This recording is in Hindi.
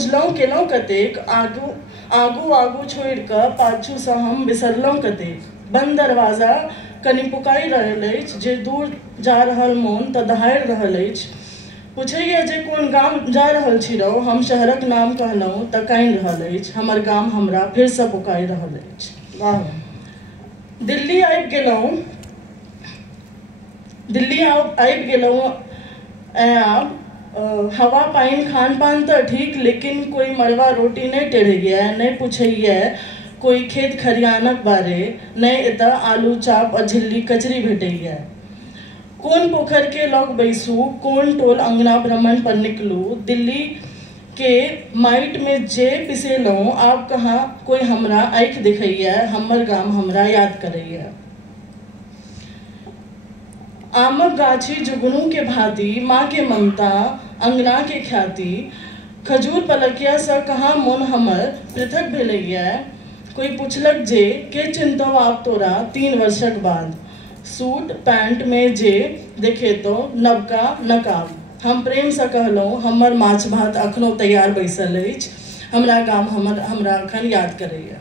बुझलहुँ केलहुँ कतेक, आगू आगू आगू छोड़ि कऽ पाछूसँ हम बिसरलहुँ कतेक। बंद दरवाजा कनि पुकारि रहल अछि, जे दूर जा रहल मोन तऽ दहाड़ि रहल अछि। पूछैया जे कोन गाम जा रहल छी रौ, हम शहरक नाम कहलहुँ तऽ कानि रहल अछि। हमर गाम हमरा फेरसँ पुकारि रहल अछि। वाह। दिल्ली आबि गेलहुँ आब हवा पानि खान पान तऽ ठीक, लेकिन कोई मड़वा रोटी नहि टेढ़ैया, नहि पूछैया कोई खेत खरियानक बारे, नहि एतऽ आलू चाप आ झिल्ली कचरी भेटैया। कोन पोखर के लग बैसू, कोन टोल अंगना भ्रमण पर निकलू, दिल्ली के माटि में जे पिसेलहुँ आब कहाँ कोई हमरा आँखि देखैया, हमर गाम हमरा याद करैया। आमक गाछी जुगनू के भांति, माँ के ममता अंगना के ख्याति, खजूर पलकिया सँ कहाँ मोन हमर पृथक भेलैया। कोई पुछलक जे के चिन्हतौ आब तोरा 3 वर्षक बाद, सूट पैंट में जे देखेतौ नवका नकाब। हम प्रेम सँ कहलहुँ हमर माछ भात अखनो तैयार बैसल अछि, हमरा गाम हमरा अखन याद करैया।